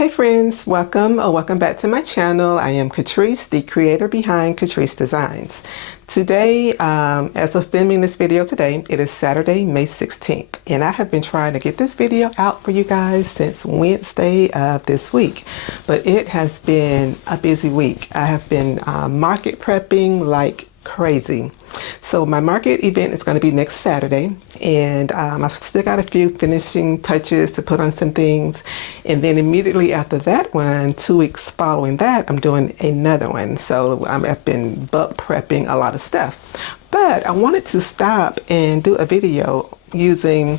Hey friends, welcome or welcome back to my channel. I am Catrice, the creator behind Catrice Designs. Today, as of filming this video today, it is Saturday, May 16th, and I have been trying to get this video out for you guys since Wednesday of this week, but it has been a busy week. I have been market prepping like crazy. So my market event is going to be next Saturday, and I've still got a few finishing touches to put on some things, and then immediately after that one, 2 weeks following that, I'm doing another one. So I've been bulk prepping a lot of stuff, but I wanted to stop and do a video using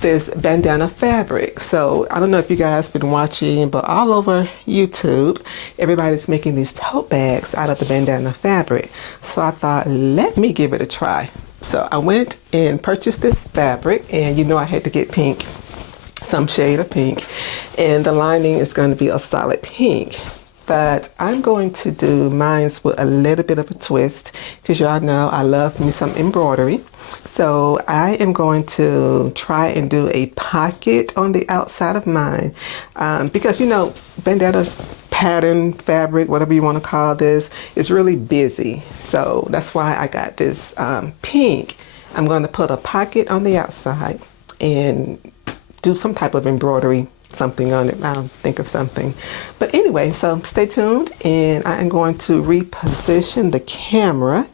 this bandana fabric. So I don't know if you guys been watching, but all over YouTube, everybody's making these tote bags out of the bandana fabric. So I thought, let me give it a try. So I went and purchased this fabric, and you know I had to get pink, some shade of pink, and the lining is going to be a solid pink. But I'm going to do mine with a little bit of a twist, because y'all know I love me some embroidery. So I am going to try and do a pocket on the outside of mine, because you know, bandana pattern fabric, whatever you want to call this, is really busy. So that's why I got this pink. I'm going to put a pocket on the outside and do some type of embroidery, something on it. I'll think of something. But anyway, so stay tuned, and I am going to reposition the camera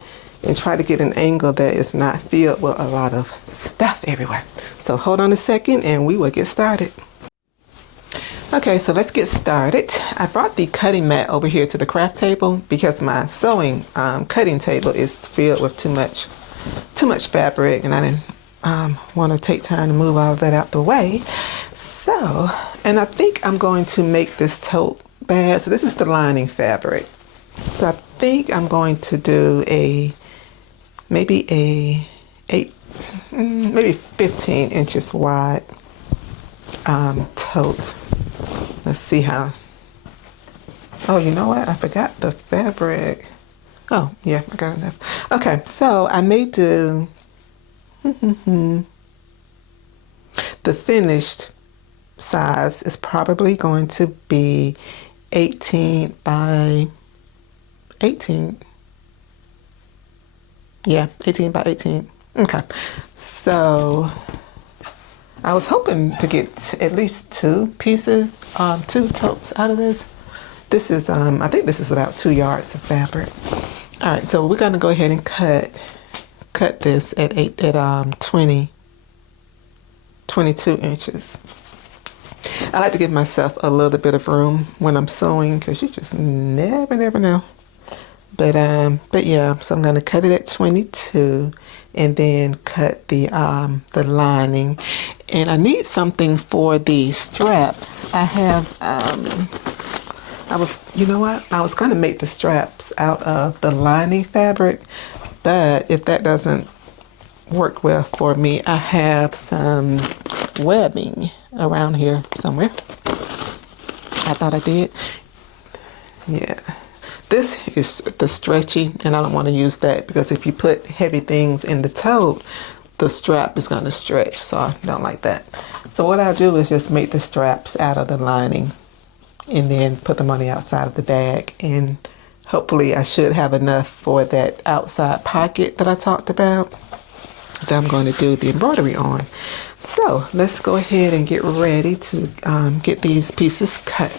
and try to get an angle that is not filled with a lot of stuff everywhere. So hold on a second and we will get started. Okay, so let's get started. I brought the cutting mat over here to the craft table because my sewing cutting table is filled with too much fabric, and I didn't want to take time to move all of that out the way. So, and I think I'm going to make this tote bag. So this is the lining fabric. So I think I'm going to do maybe 15 inches wide tote. Let's see how. Oh, you know what? I forgot the fabric. Oh, yeah, I got enough. Okay, so I may do the finished size is probably going to be 18 by 18. Yeah, 18 by 18. Okay, so I was hoping to get at least two pieces, two totes out of this. This is, I think this is about 2 yards of fabric. All right, so we're gonna go ahead and cut this at 22 inches. I like to give myself a little bit of room when I'm sewing, because you just never know. But yeah, so I'm gonna cut it at 22 and then cut the lining. And I need something for the straps. I have you know what? I was gonna make the straps out of the lining fabric, but if that doesn't work well for me, I have some webbing around here somewhere. I thought I did. Yeah. This is the stretchy, and I don't want to use that because if you put heavy things in the tote, the strap is going to stretch, so I don't like that. So what I'll do is just make the straps out of the lining and then put them on the outside of the bag, and hopefully I should have enough for that outside pocket that I talked about that I'm going to do the embroidery on. So let's go ahead and get ready to get these pieces cut.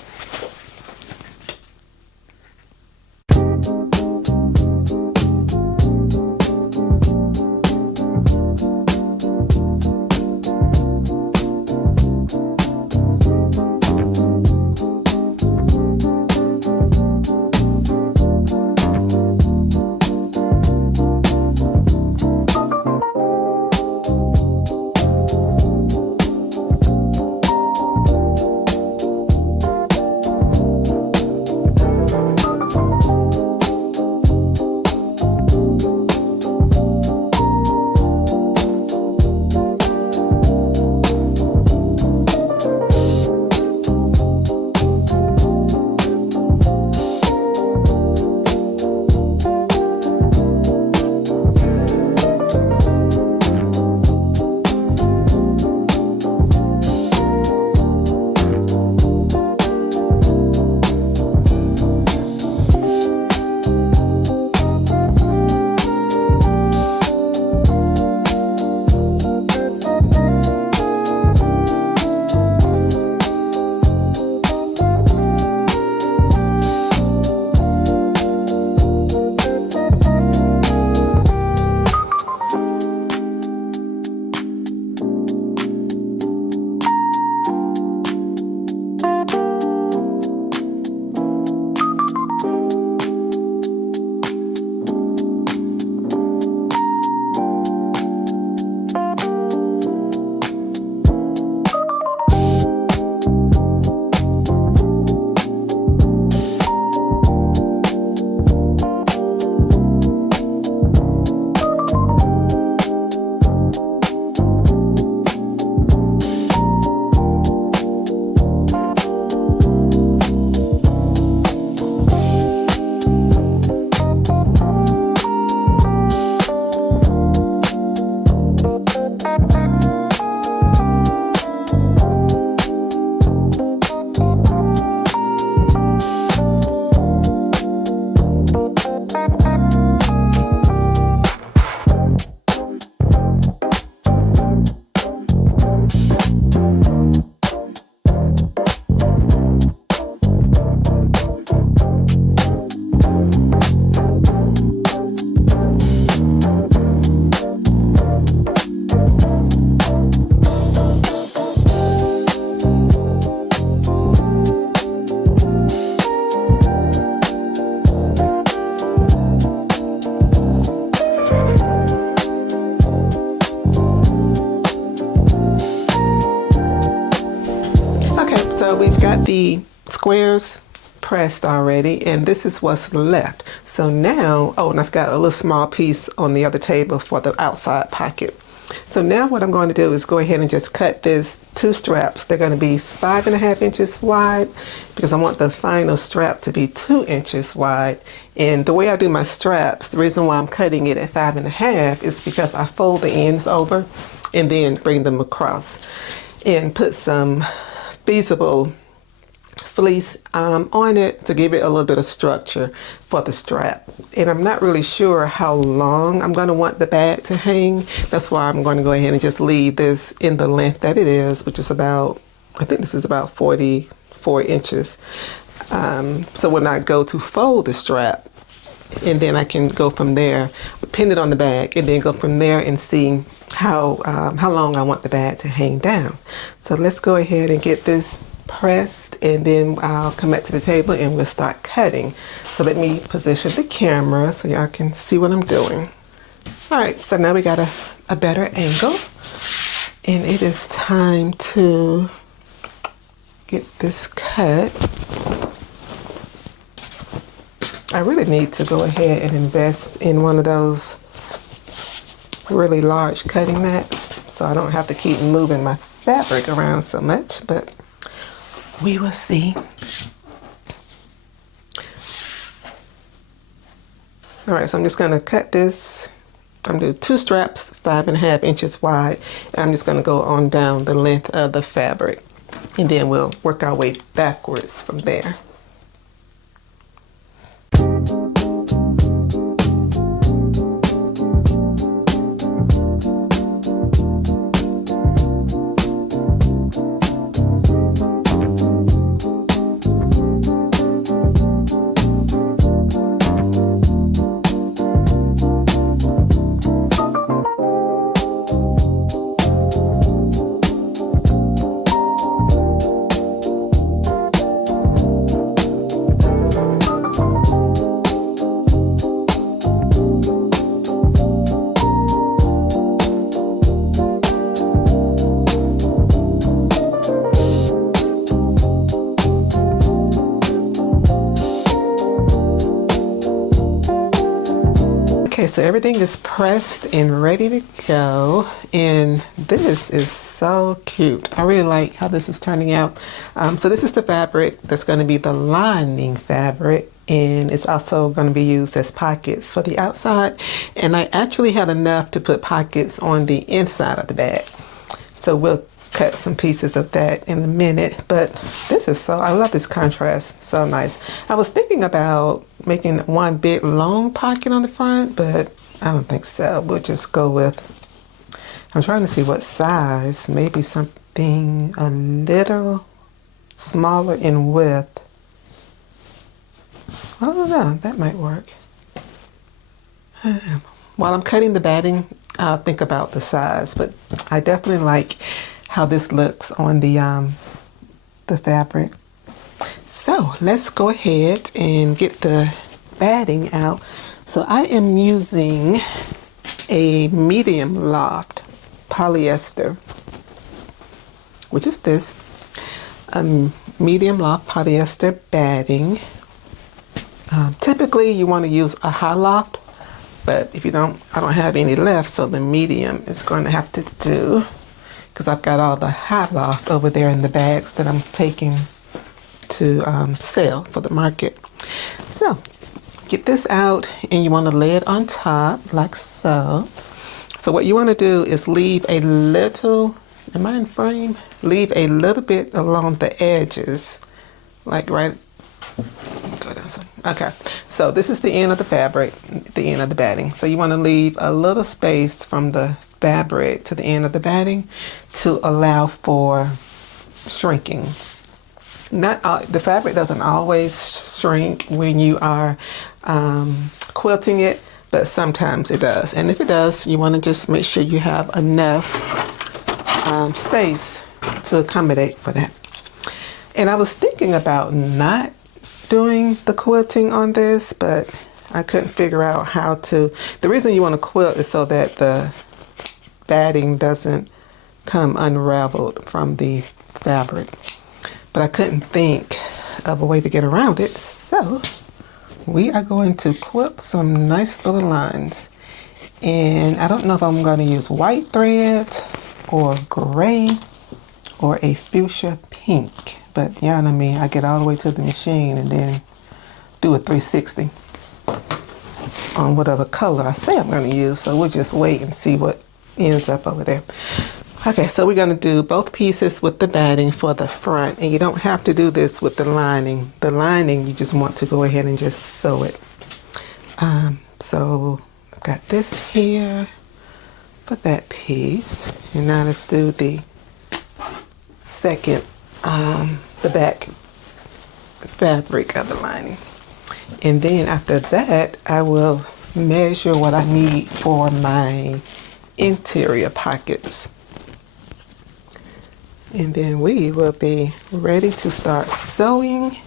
got the squares pressed already, and this is what's left. So now, oh, and I've got a little small piece on the other table for the outside pocket. So now what I'm going to do is go ahead and just cut this 2 straps. They're going to be 5.5 inches wide because I want the final strap to be 2 inches wide. And the way I do my straps, the reason why I'm cutting it at 5.5 is because I fold the ends over and then bring them across and put some feasible fleece on it to give it a little bit of structure for the strap. And I'm not really sure how long I'm going to want the bag to hang. That's why I'm going to go ahead and just leave this in the length that it is, which is about, I think this is about 44 inches. So when I go to fold the strap, and then I can go from there, pin it on the bag, and then go from there and see how long I want the bag to hang down. So let's go ahead and get this pressed, and then I'll come back to the table and we'll start cutting. So let me position the camera so y'all can see what I'm doing. All right, so now we got a better angle, and it is time to get this cut. I really need to go ahead and invest in one of those really large cutting mats so I don't have to keep moving my fabric around so much, but we will see. All right, so I'm just gonna cut this. I'm gonna do 2 straps, 5.5 inches wide, and I'm just gonna go on down the length of the fabric, and then we'll work our way backwards from there. Okay, so everything is pressed and ready to go, and this is so cute. I really like how this is turning out. So this is the fabric that's going to be the lining fabric, and it's also going to be used as pockets for the outside. And I actually had enough to put pockets on the inside of the bag. So we'll cut some pieces of that in a minute, but this is so, I love this contrast, so nice. I was thinking about making one big long pocket on the front, but I don't think so. We'll just go with, I'm trying to see what size, maybe something a little smaller in width. I don't know, that might work. While I'm cutting the batting, I'll think about the size, but I definitely like how this looks on the fabric. So let's go ahead and get the batting out. So I am using a medium loft polyester, which is this medium loft polyester batting. Typically you want to use a high loft, but if you don't, I don't have any left, so the medium is going to have to do, because I've got all the high loft over there in the bags that I'm taking to sell for the market. So get this out, and you want to lay it on top like so. So what you want to do is leave a little, am I in frame? Leave a little bit along the edges, like right, go down some. Okay, so this is the end of the fabric, the end of the batting. So you want to leave a little space from the fabric to the end of the batting to allow for shrinking. Not the fabric doesn't always shrink when you are quilting it, but sometimes it does. And if it does, you want to just make sure you have enough space to accommodate for that. And I was thinking about not doing the quilting on this, but I couldn't figure out how to. The reason you want to quilt is so that the batting doesn't come unraveled from the fabric. but I couldn't think of a way to get around it. So we are going to quilt some nice little lines. And I don't know if I'm going to use white thread or gray or a fuchsia pink. But yeah, I mean, I get all the way to the machine and then do a 360 on whatever color I say I'm going to use. So we'll just wait and see what ends up over there. Okay, so we're going to do both pieces with the batting for the front. And you don't have to do this with the lining. The lining, you just want to go ahead and just sew it. So I've got this here for that piece. And now let's do the second, the back fabric of the lining. And then after that, I will measure what I need for my interior pockets. And then we will be ready to start sewing.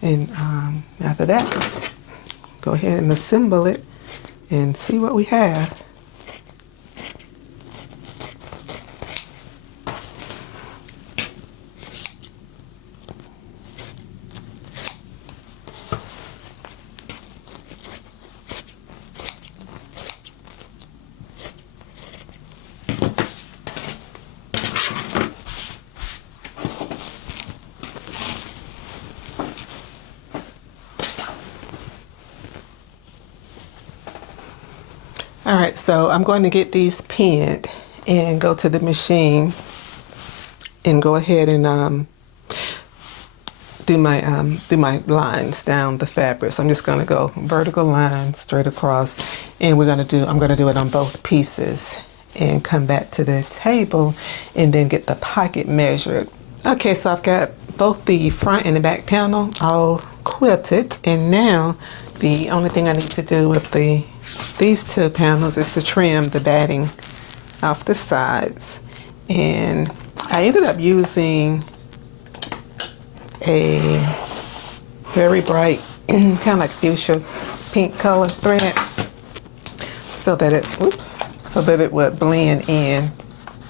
And after that, go ahead and assemble it and see what we have. All right, so I'm going to get these pinned and go to the machine and go ahead and do my lines down the fabric. So I'm just going to go vertical lines straight across, and I'm going to do it on both pieces and come back to the table and then get the pocket measured. Okay, so I've got both the front and the back panel all quilted, and now the only thing I need to do with these two panels is to trim the batting off the sides. And I ended up using a very bright, kind of like fuchsia pink color thread so that it would blend in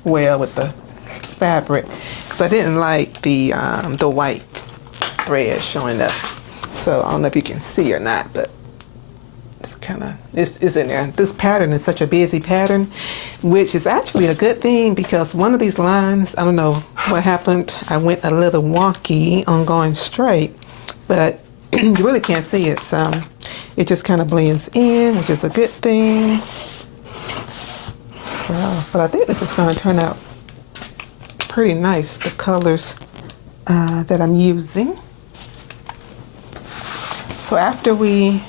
well with the fabric, because I didn't like the white thread showing up. So I don't know if you can see or not, but it's in there. This pattern is such a busy pattern, which is actually a good thing, because one of these lines, I don't know what happened, I went a little wonky on going straight, but you really can't see it, so it just kind of blends in, which is a good thing. So, but I think this is going to turn out pretty nice, the colors that I'm using. So after we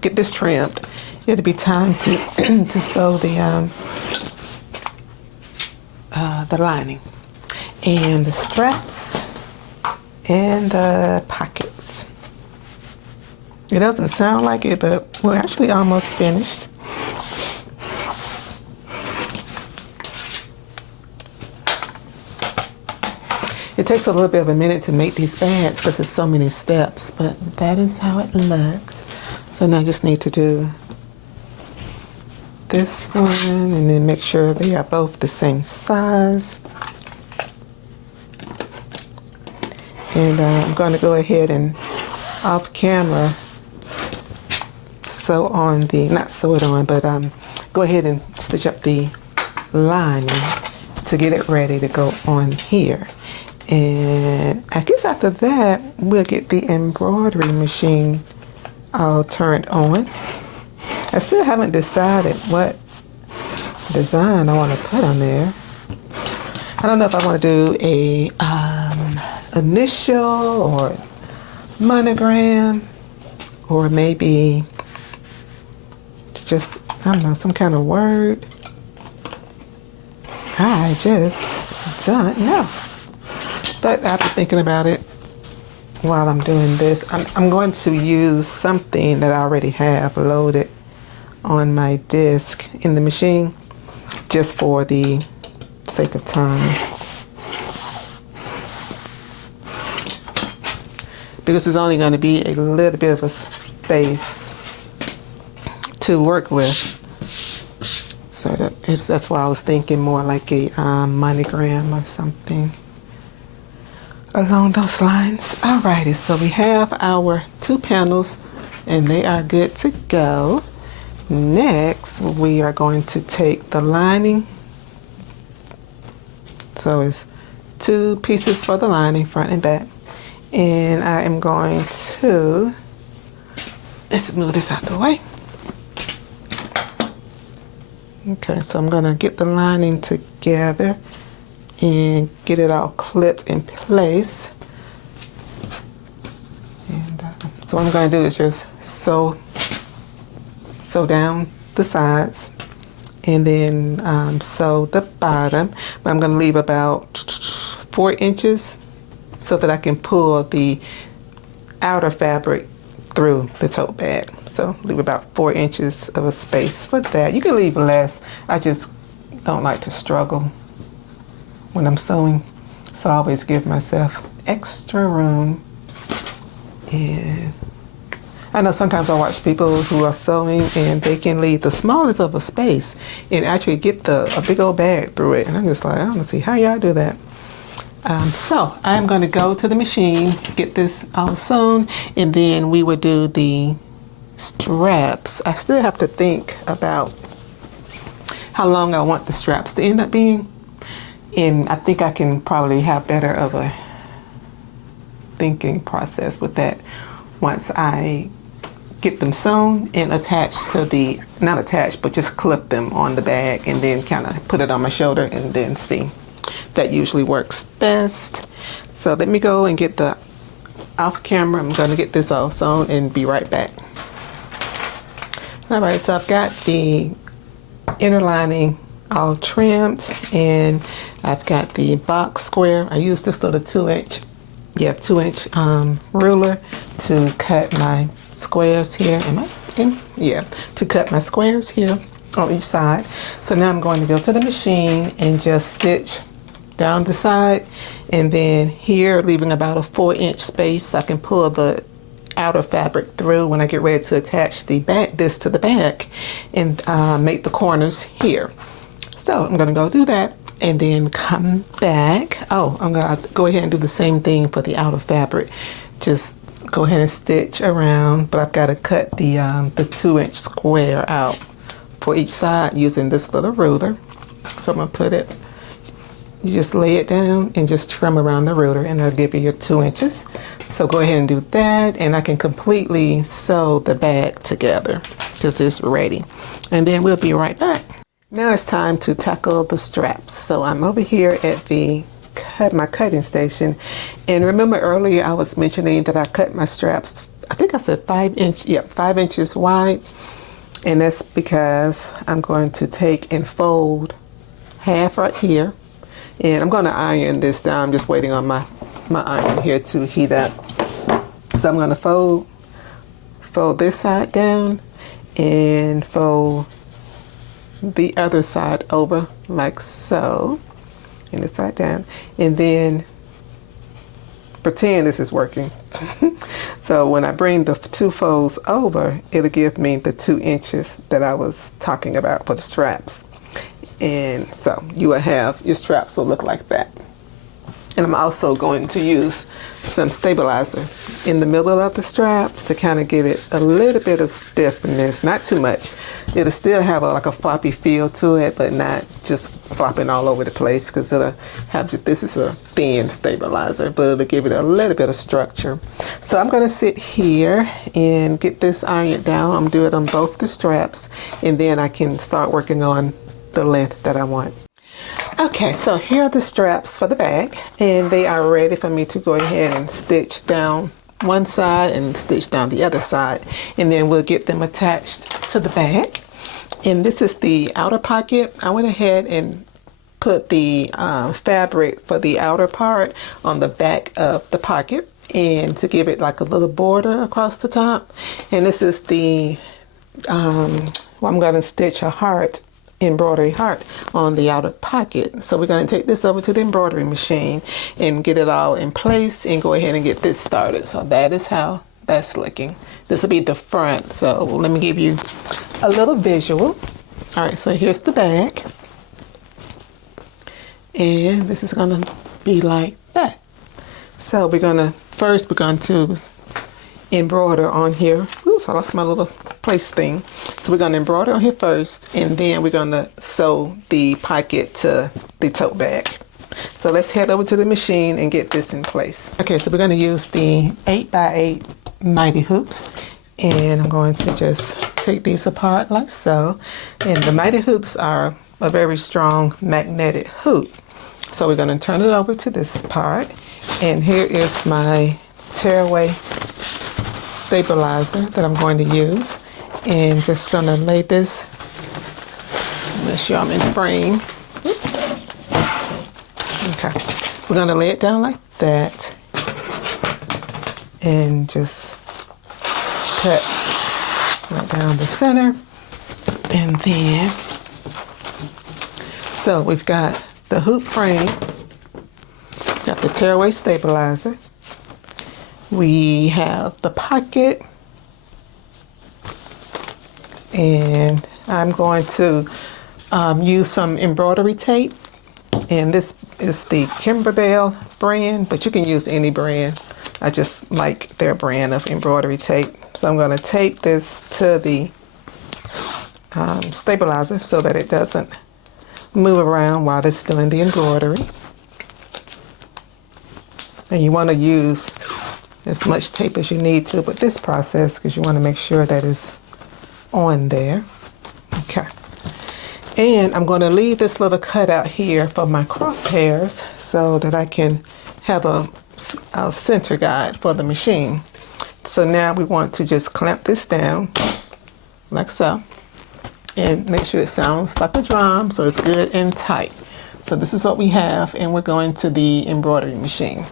get this trimmed, it'll be time to to sew the lining and the straps and the pockets. It doesn't sound like it, but we're actually almost finished. It takes a little bit of a minute to make these bags because there's so many steps, but that is how it looks. So now I just need to do this one and then make sure they are both the same size. And I'm going to go ahead and off camera sew on the, not sew it on, but go ahead and stitch up the lining to get it ready to go on here. And I guess after that, we'll get the embroidery machine all turned on. I still haven't decided what design I want to put on there. I don't know if I want to do a initial or monogram, or maybe just, I don't know, some kind of word. I just don't know. But after thinking about it while I'm doing this, I'm going to use something that I already have loaded on my disk in the machine, just for the sake of time. Because there's only going to be a little bit of a space to work with. So that's why I was thinking more like a monogram or something. along those lines. Alrighty, so we have our 2 panels and they are good to go. Next, we are going to take the lining. So it's 2 pieces for the lining, front and back. And I am going to, let's move this out the way. Okay, so I'm gonna get the lining together and get it all clipped in place. And so what I'm gonna do is just sew down the sides and then sew the bottom. But I'm gonna leave about 4 inches so that I can pull the outer fabric through the tote bag. So leave about 4 inches of a space for that. You can leave less. I just don't like to struggle when I'm sewing. So I always give myself extra room. And I know sometimes I watch people who are sewing and they can leave the smallest of a space and actually get a big old bag through it. And I'm just like, I don't see how y'all do that. So I'm going to go to the machine, get this all sewn, and then we will do the straps. I still have to think about how long I want the straps to end up being. And I think I can probably have better of a thinking process with that once I get them sewn and attached to the, not attached, but just clip them on the bag and then kind of put it on my shoulder and then see. That usually works best. So let me go and get the off camera. I'm going to get this all sewn and be right back. All right, so I've got the inner lining all trimmed and I've got the box square. I used this little 2-inch ruler to cut my squares here. Am I in? Yeah, to cut my squares here on each side. So now I'm going to go to the machine and just stitch down the side, and then here leaving about a 4-inch space so I can pull the outer fabric through when I get ready to attach this to the back and make the corners here. So I'm gonna go do that and then come back. Oh, I'm gonna go ahead and do the same thing for the outer fabric. Just go ahead and stitch around, but I've got to cut the 2-inch square out for each side using this little ruler. So I'm gonna put it, you just lay it down and just trim around the ruler and that'll give you your 2 inches. So go ahead and do that and I can completely sew the bag together because it's ready. And then we'll be right back. Now it's time to tackle the straps. So I'm over here at my cutting station. And remember earlier I was mentioning that I cut my straps, I think I said 5 inches wide. And that's because I'm going to take and fold half right here. And I'm going to iron this down. I'm just waiting on my iron here to heat up. So I'm going to fold this side down and fold the other side over like so. And this side down. And then pretend this is working. So when I bring the 2 folds over, it'll give me the 2 inches that I was talking about for the straps. And so you will have, your straps will look like that. And I'm also going to use some stabilizer in the middle of the straps to kind of give it a little bit of stiffness, not too much. It'll still have like a floppy feel to it, but not just flopping all over the place because it'll have, this is a thin stabilizer, but it'll give it a little bit of structure. So I'm going to sit here and get this ironed down. I'm doing it on both the straps, and then I can start working on the length that I want. Okay, so here are the straps for the bag, and they are ready for me to go ahead and stitch down one side and stitch down the other side, and then we'll get them attached to the bag. And this is the outer pocket. I went ahead and put the fabric for the outer part on the back of the pocket, and to give it like a little border across the top. And this is the I'm going to stitch a heart, embroidery heart on the outer pocket. So we're going to take this over to the embroidery machine and get it all in place and go ahead and get this started. So that is how that's looking. This will be the front. So let me give you a little visual. All right, so here's the bag. And this is going to be like that. So we're going to embroider on here. Oops, I lost my little place thing. So we're going to embroider on here first, and then we're going to sew the pocket to the tote bag. So let's head over to the machine and get this in place. Okay, so we're going to use the 8x8 mighty hoops, and I'm going to just take these apart like so. And the mighty hoops are a very strong magnetic hoop. So we're going to turn it over to this part, and here is my tearaway stabilizer that I'm going to use, and just going to lay this, make sure I'm in frame. Oops. Okay, we're going to lay it down like that and just cut right down the center. And then, so we've got the hoop frame, got the tearaway stabilizer, we have the pocket, and I'm going to use some embroidery tape, and this is the Kimberbell brand, but you can use any brand. I just like their brand of embroidery tape. So I'm going to tape this to the stabilizer so that it doesn't move around while it's doing the embroidery. And you want to use as much tape as you need to with this process, because you want to make sure that it's on there. Okay. And I'm going to leave this little cutout here for my crosshairs so that I can have a center guide for the machine. So now we want to just clamp this down like so, and make sure it sounds like a drum, so it's good and tight. So this is what we have, and we're going to the embroidery machine.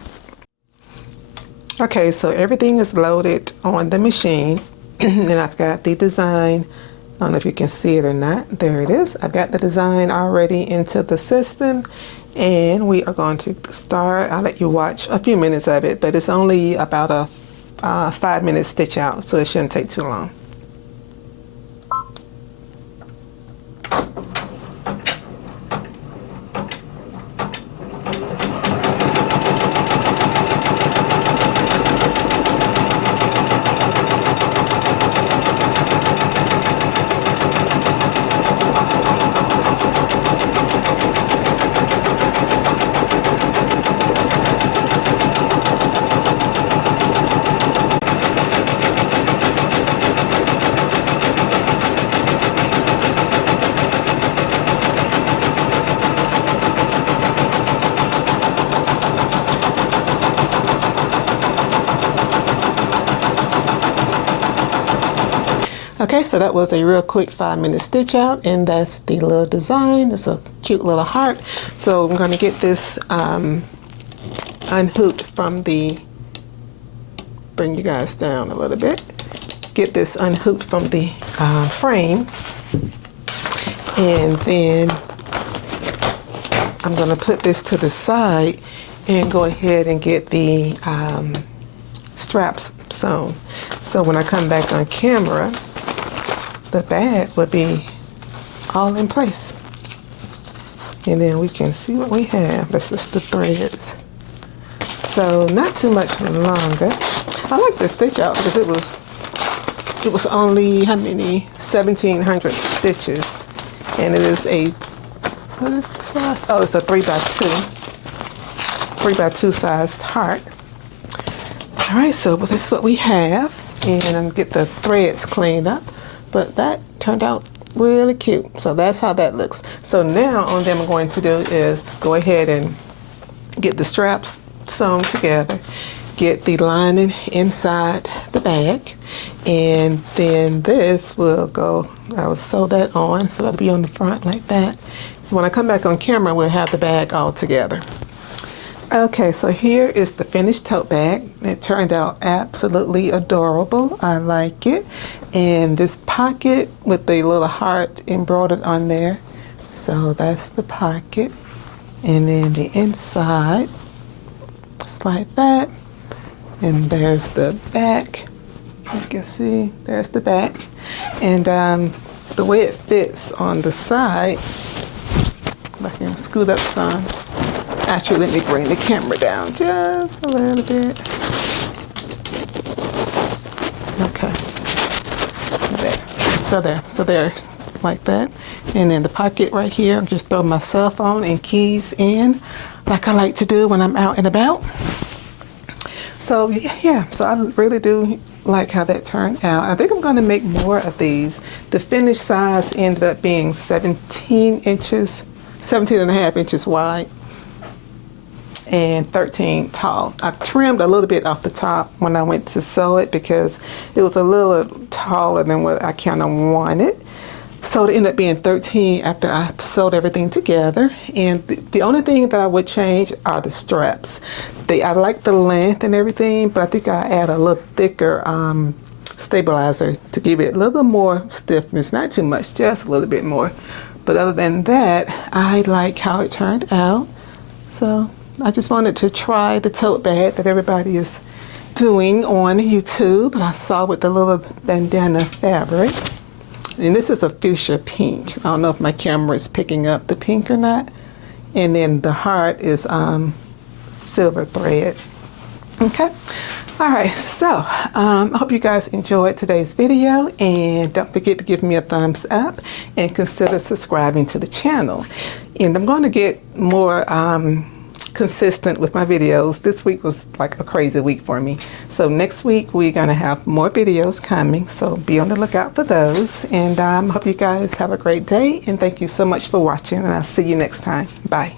Okay, so everything is loaded on the machine, and I've got the design. I don't know if you can see it or not. There it is. I've got the design already into the system, and we are going to start. I'll let you watch a few minutes of it, but it's only about a 5-minute stitch out, so it shouldn't take too long. Okay, so that was a real quick 5-minute stitch out, and that's the little design. It's a cute little heart. So I'm going to get this unhooped from the, bring you guys down a little bit, get this unhooped from the frame, and then I'm going to put this to the side and go ahead and get the straps sewn. So when I come back on camera, the bag will be all in place. And then we can see what we have. That's just the threads. So not too much longer. I like the stitch out because it was only, how many? 1,700 stitches. And it is a, what is the size? Oh, it's a 3x2 sized heart. All right, so this is what we have. And I'm gonna get the threads cleaned up. But that turned out really cute. So that's how that looks. So now all I'm going to do is go ahead and get the straps sewn together, get the lining inside the bag, and then this will go, I will sew that on, so that'll be on the front like that. So when I come back on camera, we'll have the bag all together. Okay, so here is the finished tote bag. It turned out absolutely adorable. I like it. And this pocket with the little heart embroidered on there. So that's the pocket. And then the inside, just like that. And there's the back. You can see, there's the back. And the way it fits on the side, if I can scoot up some, Actually, let me bring the camera down just a little bit. Okay. So there, like that. And then the pocket right here, I'll just throw my cell phone and keys in, like I like to do when I'm out and about. So yeah, so I really do like how that turned out. I think I'm going to make more of these. The finished size ended up being 17 and a half inches wide and 13 tall. I trimmed a little bit off the top when I went to sew it because it was a little taller than what I kind of wanted. So it ended up being 13 after I sewed everything together. And the only thing that I would change are the straps. I like the length and everything, but I think I add a little thicker stabilizer to give it a little more stiffness. Not too much, just a little bit more. But other than that, I like how it turned out. So I just wanted to try the tote bag that everybody is doing on YouTube. And I saw with the little bandana fabric. And this is a fuchsia pink. I don't know if my camera is picking up the pink or not. And then the heart is silver thread. Okay. All right. So I hope you guys enjoyed today's video. And don't forget to give me a thumbs up and consider subscribing to the channel. And I'm going to get more consistent with my videos. This week was like a crazy week for me. So next week we're going to have more videos coming. So be on the lookout for those. And I hope you guys have a great day. And thank you so much for watching. And I'll see you next time. Bye.